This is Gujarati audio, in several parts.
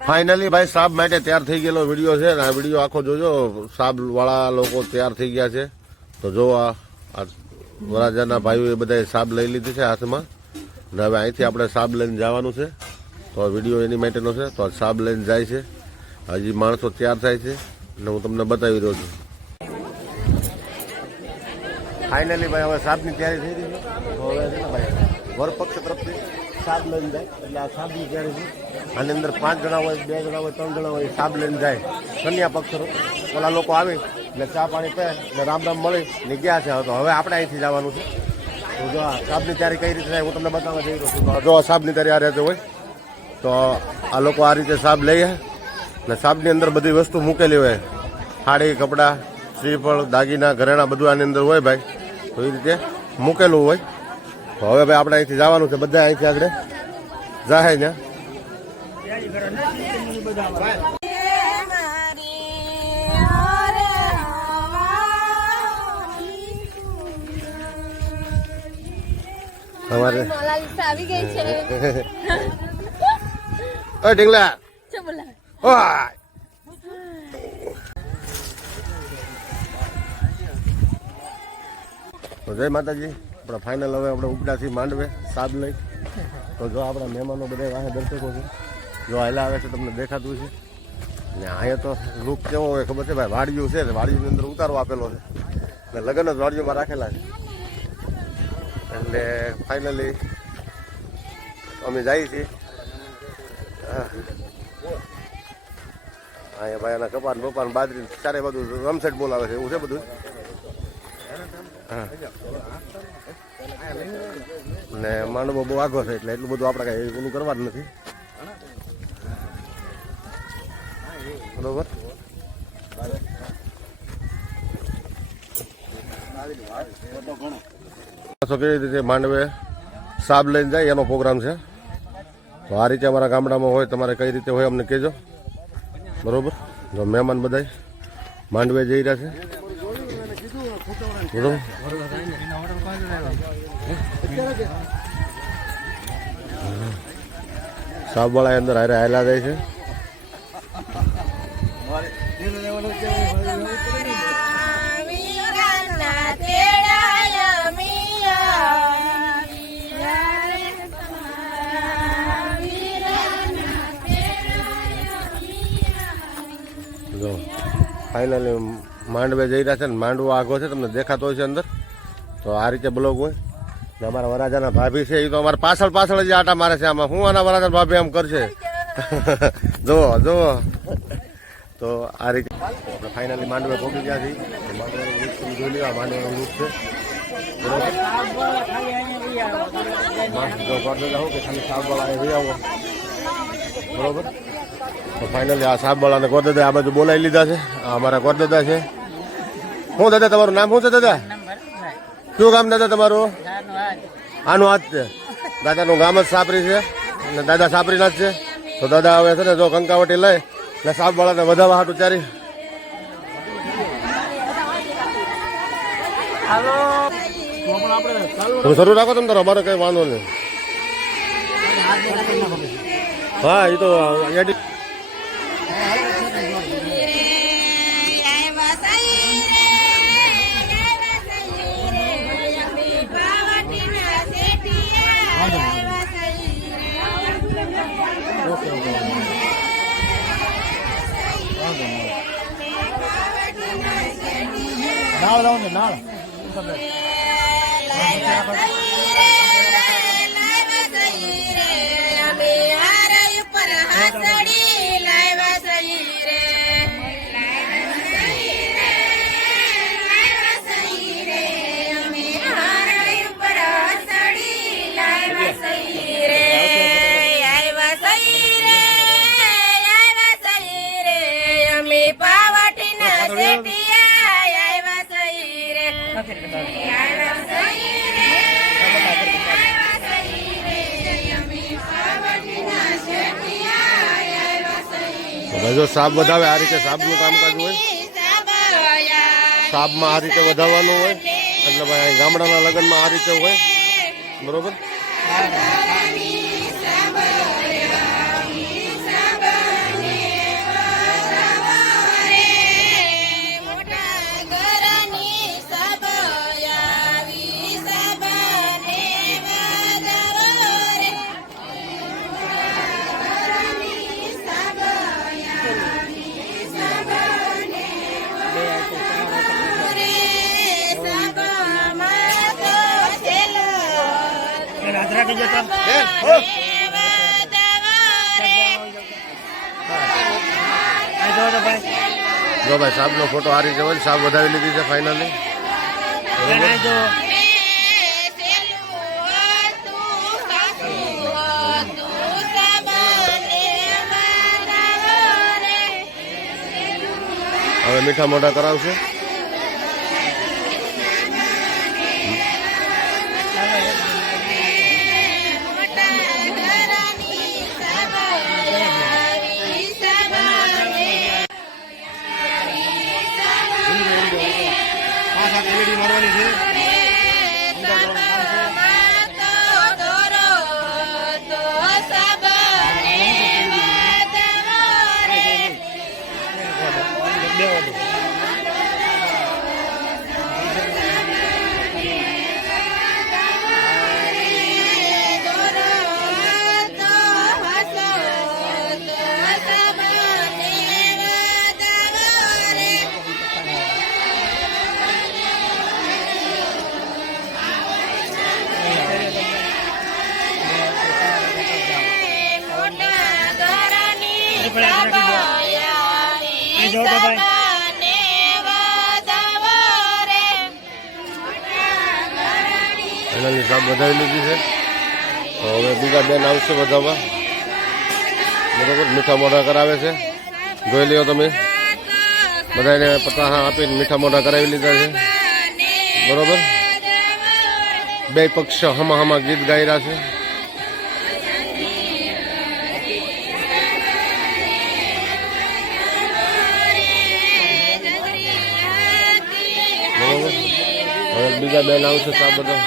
ફાઇનલી ભાઈ સાબ માટે તૈયાર થઈ ગયેલો વિડીયો છે ને આ વિડીયો આખો જોજો સાબ વાળા લોકો તૈયાર થઈ ગયા છે તો જો આ વરાજાના ભાઈઓ એ બધા સાબ લઈ લીધી છે હાથમાં ને હવે અહીંથી આપણે સાબ લઈને જવાનું છે તો વિડીયો એની માટેનો છે તો સાબ લઈને જાય છે હજી માણસો તૈયાર થાય છે અને હું તમને બતાવી રહ્યો છું ફાઇનલી ભાઈ હવે સાબની તૈયારી થઈ રહી છે તો હવે છે ને ભાઈ વરપક્ષ તરફથી સાબ લઈને જાય એટલે આ સાબની તૈયારી છે આની અંદર 5 જણા હોય 2 જણા હોય 3 જણા હોય સાબ લઈને જાય કન્યા પક્ષ ઓલા લોકો આવે એટલે ચા પાણી પે એટલે રામ રામ મળી ને ગયા છે તો હવે આપણે અહીંથી જવાનું છે તો જો આ સાબની તૈયારી કઈ રીતે થાય હું તમને બતાવવા જઈ રહ્યો છું તો જો સાબની તૈયારી આ રીતે હોય તો આ લોકો આ રીતે સાબ લઈએ ને સાબની અંદર બધી વસ્તુ મૂકેલી હોય સાડી કપડાં શ્રીફળ દાગીના ઘરેણા બધું આની અંદર હોય ભાઈ તો એ રીતે મૂકેલું હોય તો હવે ભાઈ આપણે અહીંથી જવાનું છે બધા અહીંથી આગળ જાહે ને અમારે આવી ગઈ છે ઓય ઢીંગલા શું બોલા ઓય તો જય માતાજી આપણા ફાઇનલ હવે આપણે ઉપડાથી માંડવે સાબ લઈ તો જો આપણા મહેમાનો બધા વાહે દર્શકો છે જો હાલા આવે છે તમને દેખાતું છે ને અહીંયા તો લુક કેવો હોય ખબર છે ભાઈ વાડિયું છે ને વાડિયુંની અંદર ઉતારો આપેલો છે ને લગ્ન જ વાડિયુંમાં રાખેલા છે એટલે ફાઇનલી અમે જઈએ છીએ અહીંયા ભાઈ એના કપાન બપાન બાજરી ચારે બધું રમસેટ બોલાવે છે એવું છે બધું હા ને માંડવો બહુ આગો છે એટલે એટલું બધું આપણે કઈ ઓલું કરવાનું નથી બરોબર કેવી રીતે માંડવે સાબ લઈને જાય એનો પ્રોગ્રામ છે તો આ રીતે અમારા ગામડામાં હોય તમારે કઈ રીતે હોય અમને કહેજો બરોબર જો મહેમાન બધા માંડવે જઈ રહ્યા છે બરોબર સાબ વાળા અંદર હારે હાયલા જાય છે જો ફાઇનલી માંડવે જઈ રહ્યા છે ને માંડવો આગો છે તમને દેખાતો હોય છે અંદર તો આ રીતે બ્લોગ હોય ને અમારા વરાજાના ભાભી છે એ તો અમારા પાછળ પાછળ જ આટા મારે છે આમાં હું આના વરાજા ભાભી આમ કરશે જુઓ જુઓ તો આ રીતે આપણે ફાઇનલી માંડવે પહોંચી ગયા છીએ માંડવાનું રૂપ જોઈ લેવા માંડવાનું રૂપ છે બરોબર કે ખાલી સાબવાળા એ આવો બરોબર તો ફાઇનલી આ સાબવાળાને ગોરદાદા આ બાજુ બોલાવી લીધા છે આ અમારા ગોરદાદા છે શું દાદા તમારું નામ શું છે દાદા શું ગામ દાદા તમારું આનું હાથ છે દાદાનું ગામ જ સાપરી છે અને દાદા સાપરીના જ છે તો દાદા હવે છે ને જો કંકાવટી લઈ એટલે સાબવાળાને વધારવા હાટું ચારી તમે શરૂ રાખો તમે તારો અમારે કઈ વાંધો નહીં હા એ તો નાળ લાવો ને નાળ જો સાબ વધાવે આ રીતે સાબનું કામકાજ હોય સાબમાં આ રીતે વધાવવાનું હોય એટલે ભાઈ ગામડાના લગ્નમાં આ રીતે હોય બરોબર જો ભાઈ સાહેબનો ફોટો આ રીતે હોય સાહેબ વધાવી લીધી છે ફાઇનલી. હવે મીઠા મોઢા કરાવશે. ફાઇનલી સાહેબ વધાવી લીધી છે. હવે બીજા બેન આવશે વધાવવા. બરોબર મીઠા મોઢા કરાવે છે. જોઈ લ્યો તમે બધાને પતાહા આપીને મીઠા મોઢા કરાવી લીધા છે. બરોબર બે પક્ષ હમા ગીત ગાઈ રહ્યા છે. બરોબર હવે બીજા બેન આવશે સાહેબ બધા.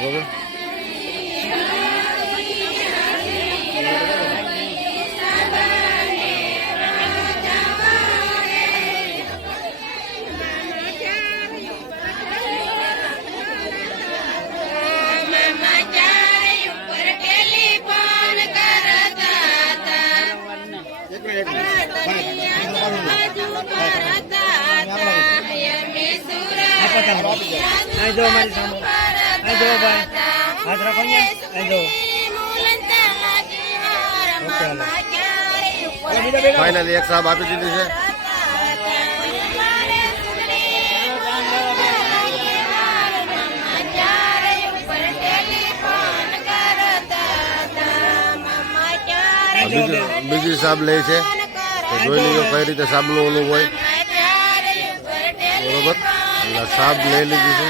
બરોબર ફાઇનલી એક સાહેબ આપી દીધી છે. બીજી સાહેબ લે છે તો જોઈ લીધો કઈ રીતે સાબનું ઓલું હોય. બરોબર એટલે સાહેબ લઈ લીધી છે.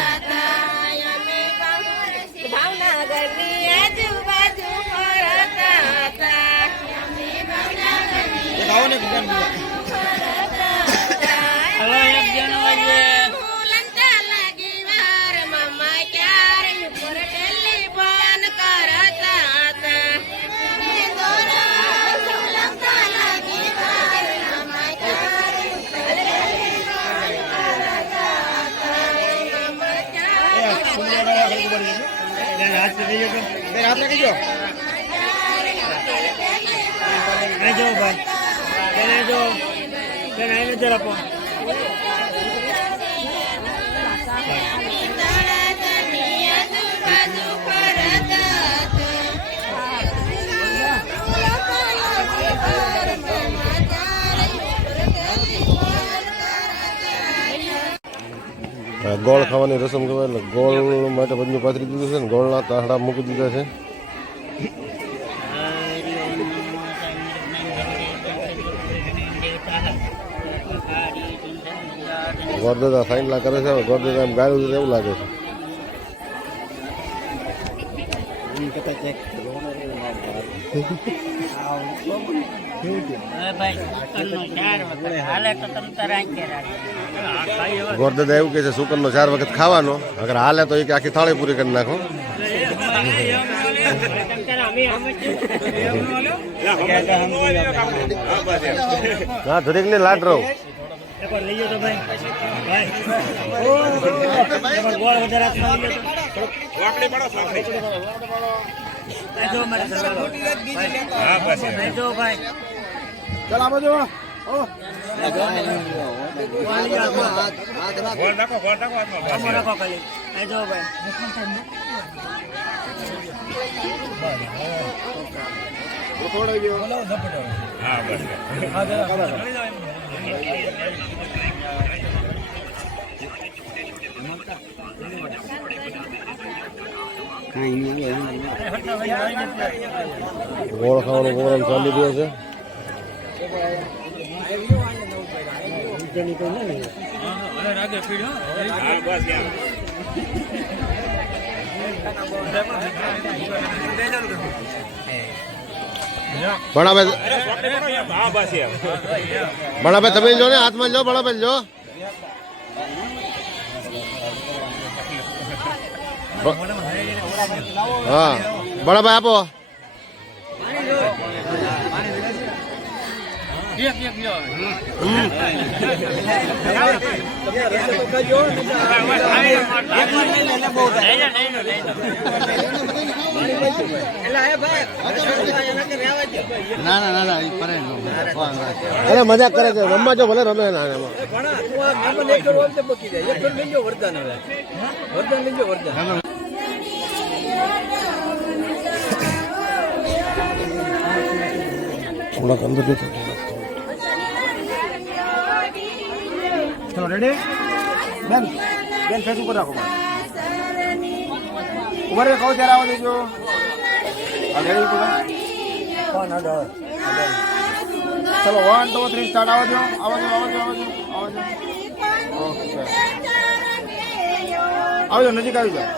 ગોળ ખાવાની રસમ કહેવાય એટલે ગોળ માટે બધું પાથરી દીધું છે ને ગોળના તાહડા મૂકી દીધા છે. ગોરદાદા ફાઇનલા કરે છે. ગોરદાદા એમ ગાયું છે એવું લાગે છે. ગોરદાદા એવું કે છે સુકરનો 4 વખત ખાવાનો, અગર હાલે તો એ કે આખી થાળી પૂરી કરી નાખો. હા ધરીક ને લાડ રહો. હા બસ ગોળ ખાવાનો પ્રોગ્રામ ચાલી રહ્યો છે. હા બસ ભણાભાઈ તમે જો ને હાથમાં લો, ભણાભાઈ લો. હા ભણાભાઈ આપો. અરે મજાક કરે છે, રમવા જો ભલે રમે ના એમાં. થોડાક અંદર ચલો રેડી બેન બેન ફેસ ઉપર રાખો ઉભા રહે કહો ત્યારે આવવા દેજો રેડી ઉપર ચલો 1 2 3 સ્ટાર્ટ આવજો આવજો નજીક આવી જાઓ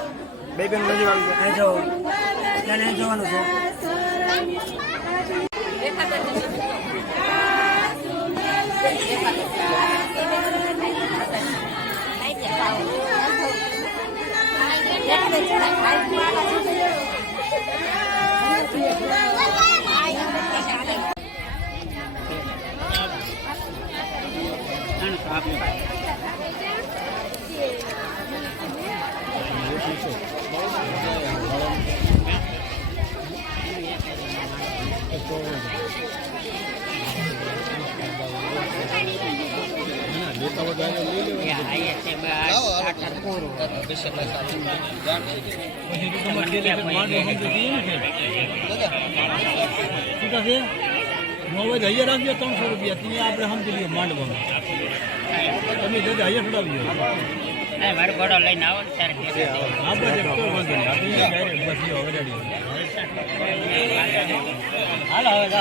બે બેન નજીક આવી જાઓ જોવાનું છે રાખજો 300 રૂપિયા ત્યાં આપણે સમજી લઈએ માંડવામાં તમે દાદા અહીંયા છોડાવજો મારો ઘોડો લઈને આવો ને ત્યારે આપણે કોઈ વાંધો નહીં આપણે ડાયરેક્ટ બસ હવે રેડી હાલો હવે